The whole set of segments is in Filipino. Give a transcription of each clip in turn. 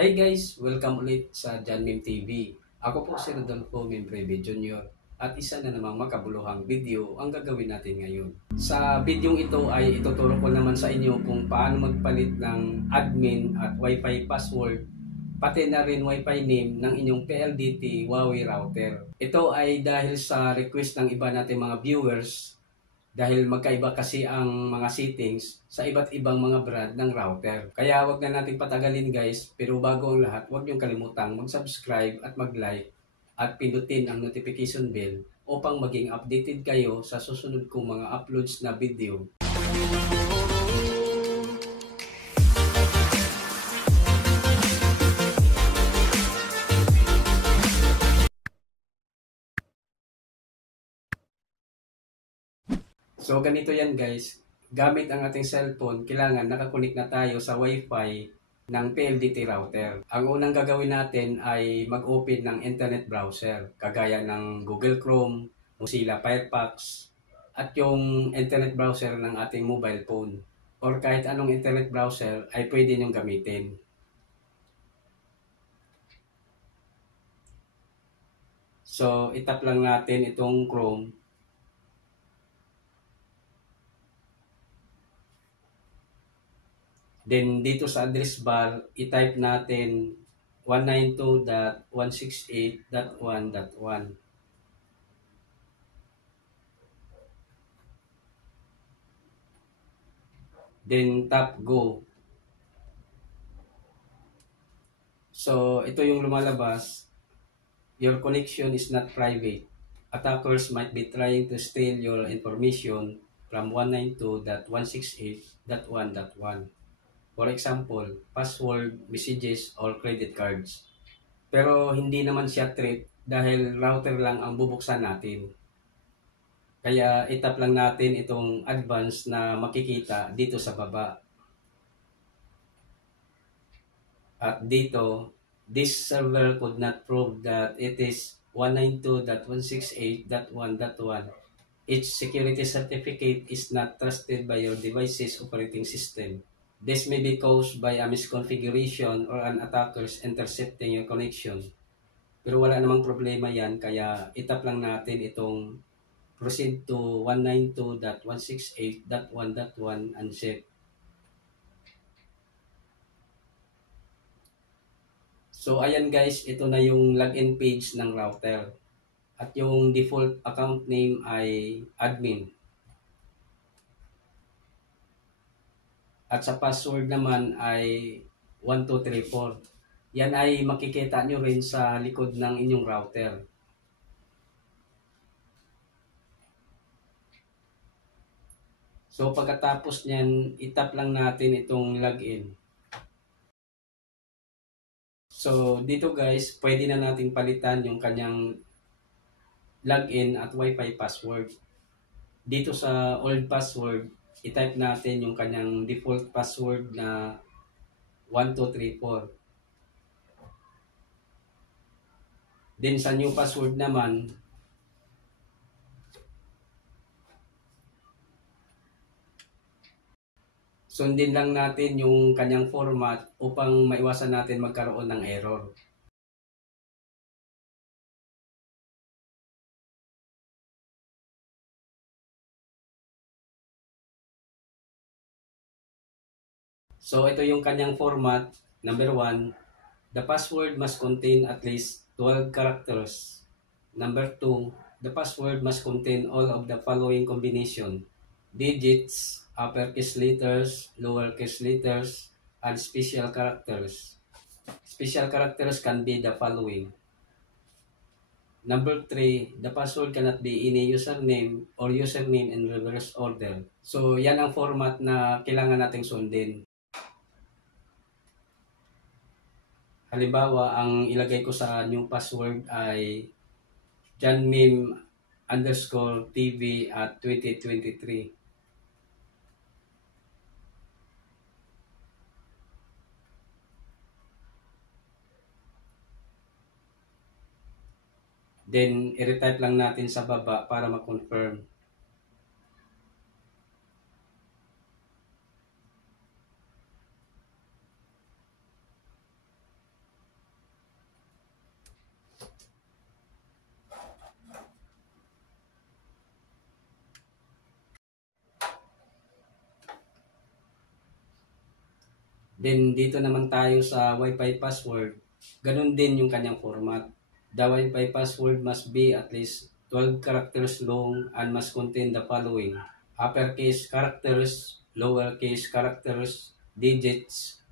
Hey guys, welcome ulit sa John Mim TV. Ako po si Rodolfo Membreve Jr. at isa na namang makabuluhang video ang gagawin natin ngayon. Sa bidyong ito ay ituturo ko naman sa inyo kung paano magpalit ng admin at Wi-Fi password pati na rin Wi-Fi name ng inyong PLDT Huawei router. Ito ay dahil sa request ng iba nating mga viewers dahil magkaiba kasi ang mga settings sa iba't ibang mga brand ng router. Kaya wag na natin patagalin guys, pero bago ang lahat, wag niyong kalimutang mag-subscribe at mag-like at pindutin ang notification bell upang maging updated kayo sa susunod kong mga uploads na video. So ganito yan guys, gamit ang ating cellphone, kailangan nakakunik na tayo sa Wi-Fi ng PLDT router. Ang unang gagawin natin ay mag-open ng internet browser, kagaya ng Google Chrome, Mozilla Firefox, at yung internet browser ng ating mobile phone. Or kahit anong internet browser ay pwede niyong gamitin. So, itap lang natin itong Chrome. Then dito sa address bar, i-type natin 192.168.1.1. Then tap go. So ito yung lumalabas. Your connection is not private. Attackers might be trying to steal your information from 192.168.1.1. For example, password, messages, or credit cards. Pero hindi naman siya threat dahil router lang ang bubuksan natin. Kaya itap lang natin itong advance na makikita dito sa baba. At dito, this server could not prove that it is 192.168.1.1. Its security certificate is not trusted by your device's operating system. This may be caused by a misconfiguration or an attacker's intercepting your connection. Pero wala namang problema yan, kaya itap lang natin itong proceed to 192.168.1.1 and set. So ayan guys, ito na yung login page ng router. At yung default account name ay admin. At sa password naman ay 1234. Yan ay makikita nyo rin sa likod ng inyong router. So pagkatapos nyan, itap lang natin itong login. So dito guys, pwede na nating palitan yung kanyang login at Wi-Fi password. Dito sa old password, i-type natin yung kanyang default password na 1234. Then sa new password naman, sundin lang natin yung kanyang format upang maiwasan natin magkaroon ng error. So ito yung kanyang format. Number 1, the password must contain at least 12 characters. Number 2, the password must contain all of the following combination: digits, uppercase letters, lowercase letters, and special characters. Special characters can be the following. Number 3, the password cannot be any username or username in reverse order. So, yan ang format na kailangan nating sundin. Halimbawa, ang ilagay ko sa new password ay johnmim_tv at 2023. Then, i-retype lang natin sa baba para ma-confirm. Then dito naman tayo sa Wi-Fi password. Ganun din yung kanyang format. The Wi-Fi password must be at least 12 characters long and must contain the following: uppercase characters, lowercase characters, digits,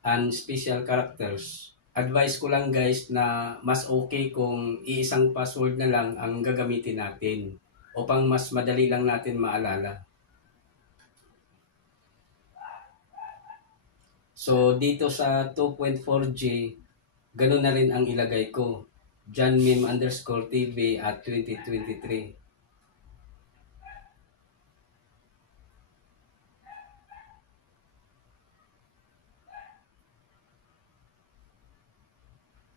and special characters. Advice ko lang guys na mas okay kung iisang password na lang ang gagamitin natin upang mas madali lang natin maalala. So dito sa 2.4G, ganun na rin ang ilagay ko. JohnMeme_TV at 2023.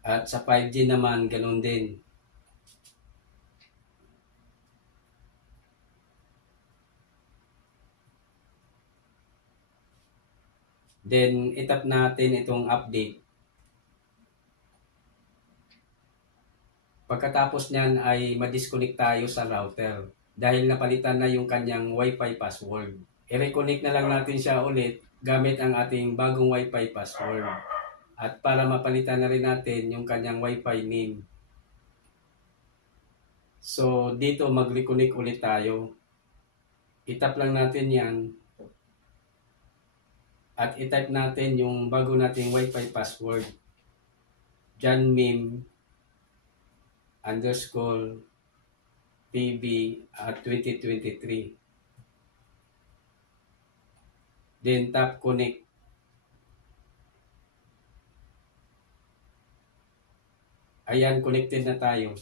At sa 5G naman, ganun din. Then, itap natin itong update. Pagkatapos niyan ay madisconnect tayo sa router dahil napalitan na yung kanyang Wi-Fi password. I-reconnect na lang natin siya ulit gamit ang ating bagong Wi-Fi password. At para mapalitan na rin natin yung kanyang Wi-Fi name. So, dito mag-reconnect ulit tayo. Itap lang natin yan. At itype natin yung bago nating Wi-Fi password. JohnMeme_TV at 2023. Then tap connect. Ayan, connected na tayo.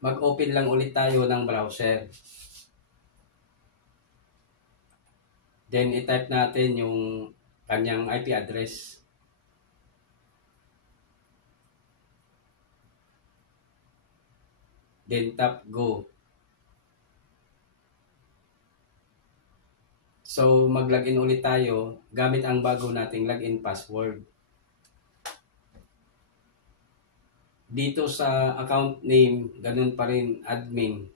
Mag-open lang ulit tayo ng browser. Then i-type natin yung kanyang IP address. Then tap go. So mag-login ulit tayo gamit ang bago nating login password. Dito sa account name, ganun pa rin, admin.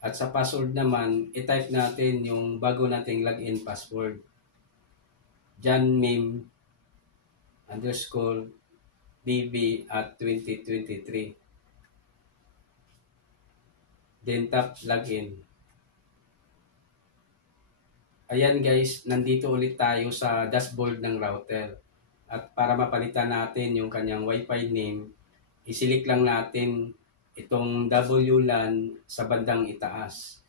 At sa password naman, i-type natin yung bago nating login password. JohnMeme_DB at 2023. Then tap login. Ayan guys, nandito ulit tayo sa dashboard ng router. At para mapalitan natin yung kanyang Wi-Fi name, isilik lang natin itong WLAN sa bandang itaas.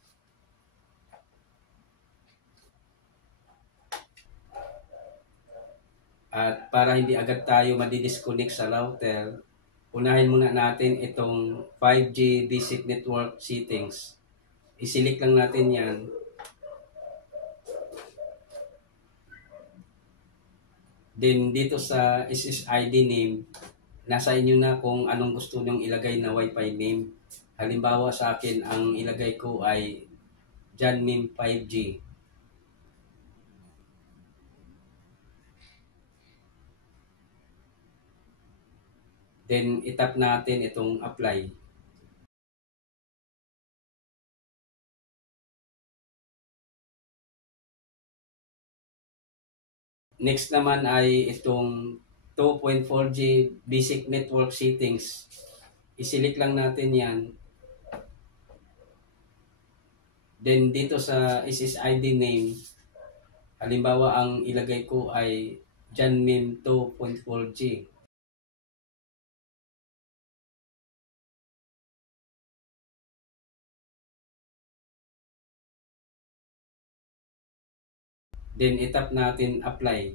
At para hindi agad tayo madidisconnect sa router, unahin muna natin itong 5G basic network settings. Isilik lang natin yan. Then dito sa SSID name, nasa inyo na kung anong gusto nyong ilagay na Wi-Fi name. Halimbawa sa akin, ang ilagay ko ay JohnMeme 5G. Then itap natin itong apply. Next naman ay itong 2.4G basic network settings. Isilik lang natin yan. Then dito sa SSID name, halimbawa ang ilagay ko ay JohnMeme 2.4G. Then itap natin apply.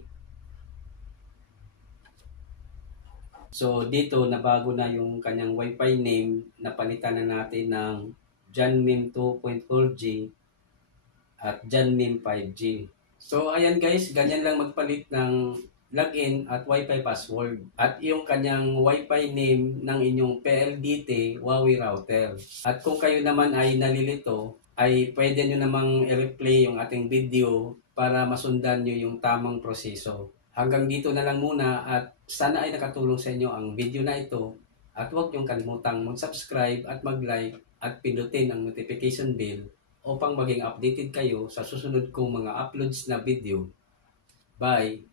So dito nabago na yung kanyang Wi-Fi name, napalitan na natin ng JohnMeme 2.4G at JohnMeme 5G. So ayan guys, ganyan lang magpalit ng login at Wi-Fi password at yung kanyang Wi-Fi name ng inyong PLDT Huawei router. At kung kayo naman ay nalilito, ay pwede nyo namang i-replay yung ating video para masundan nyo yung tamang proseso. Hanggang dito na lang muna at sana ay nakatulong sa inyo ang video na ito at huwag nyong kalimutang mag-subscribe at mag-like at pindutin ang notification bell upang maging updated kayo sa susunod kong mga uploads na video. Bye!